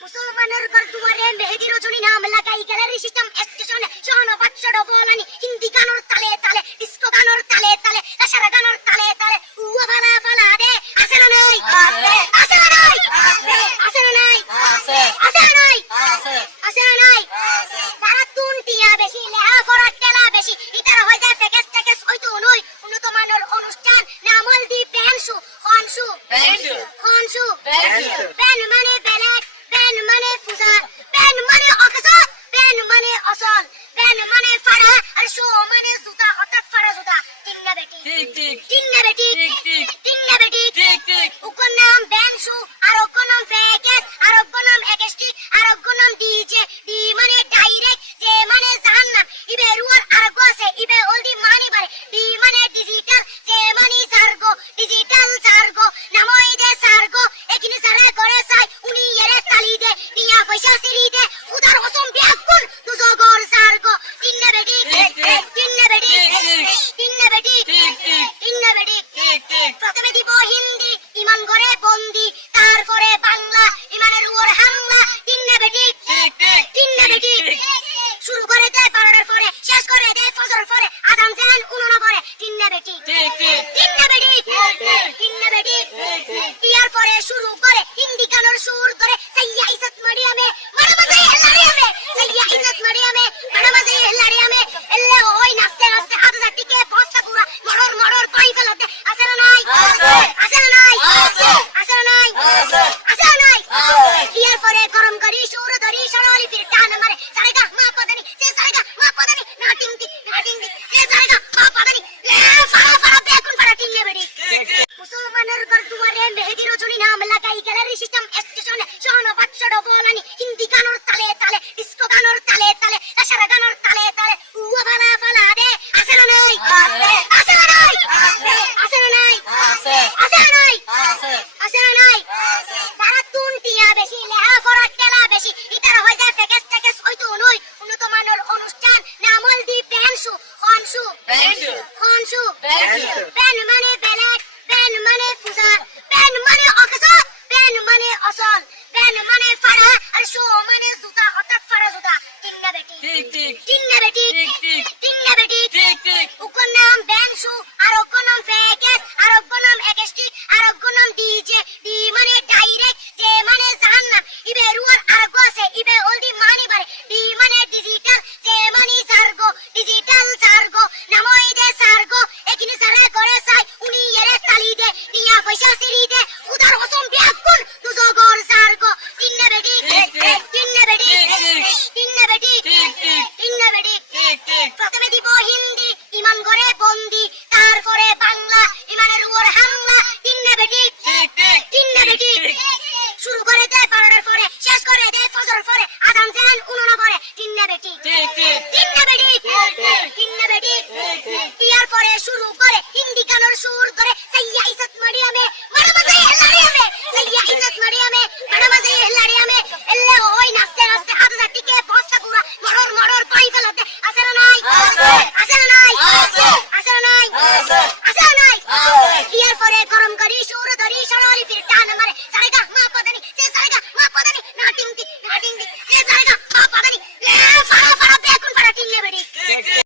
মুসলমানের গরদুয়ারে মেহেদি রজনী নাম লাগাই গ্যালারি সিস্টেম স্টেশন শোনো বাচ্চা ডবলানি হিন্দি গানোর তালে তালে ডিস্কো গানোর তালে তালে আশারা গানোর তালে তালে উয়া ফালা ফালা দে আছে না নাই আছে না নাই আছে না নাই আছে না নাই আছে না নাই সারা তুনটিয়া বেশি লেহা ফরাক তেলা বেশি ইতারা হই যায় ফেকেস টেকেস হইতো নই উন্নত মানের অনুষ্ঠান নামল দি পেনশু খনশু খনশু পেন মানে বেলেক পেন মানে ফুসা পেন মানে অকসা পেন মানে অসল পেন মানে ফাড়া আর শো মানে জুতা অর্থাৎ ফাড়া জুতা ঠিক না বেটি ঠিক না বেটি ঠিক না বেটি উকর নাম বেনশু আর উকর নাম ফেকেস আর উকর নাম একেস্টি আর উকর নাম ডিজে ডি মানে ডাইরেক্ট যে মানে জাহান্নাম ইবে রুয়ার আরগো আছে ইবে অলদি মানি বারে ডি মানে ডিজিটাল যে মানে সার্গো ডিজিটাল সার্গো নামই দে সার্গো একিনি সারা করে চাই উনি এরে তালি দে দিয়া পয়সা সিরি দে উদার হসম বিয়াকুন দুজগর সার্গো তিন্নে বেটি তিন্নে বেটি তিন্নে বেটি তিন্নে বেটি প্রথমে দিব হিন্দি ইমান ঘরে বন্দি তারপরে বাংলা ইমানের উপর হামলা তিন্নে বেটি তিন্নে বেটি শুরু করে দেয় বারোটার পরে শেষ করে দেয় ফজর পরে আজান দেন উনুনা পরে তিন্নে বেটি তিন্নে বেটি তিন্নে বেটি ইয়ার পরে শুরু করে হিন্দি গানের সুর করে সাইয়া ইজ্জত মারিয়ামে মারামাজে হেলারিয়ামে সাইয়া ইজ্জত মারিয়ামে মারামাজে হেলারিয়ামে এলে ওই নাচতে নাচতে আধা টিকে বস্তা পুরা মরর মরর পাই ফেলাতে আছে না নাই আছে না নাই আছে না নাই আছে না নাই ইয়ার পরে গরম করি সুর ধরি সরলি ফির টান মারে সারেগা মা পদানি সে সারেগা মা পদানি নাটিং দি সে সারেগা মা পদানি ফাড়া ফাড়া বেকুন ফাড়া টিঙ্গে বেড়ি মুসলমানের গরদুয়ারে মেহেদি রজনী নাম লাগাই গ্যালারি সিস্টেম স্টেশন শোনো বাচ্চা ডবলানি হিন্দি গানোর তালে তালে ডিস্কো গানোর তালে তালে আশারা গানোর তালে তালে উয়া ফালা ফালা দে আছে না নাই আছে না নাই আছে না নাই আছে না নাই আছে না নাই সারা তুনটিয়া বেশি লেহা ফরাক তেলা বেশি ইতারা হই যায় ফেকেস টেকেস হইতো নই উন্নত মানের অনুষ্ঠান নামল দি পেনশু খনশু খনশু পেন মানে বেলেক পেন মানে ফুসা পেন মানে অকসা পেন মানে অসল পেন মানে ফাড়া আর শো মানে জুতা অর্থাৎ ফাড়া জুতা ঠিক না বেটি ঠিক না বেটি ঠিক না বেটি উকর নাম বেনশু আর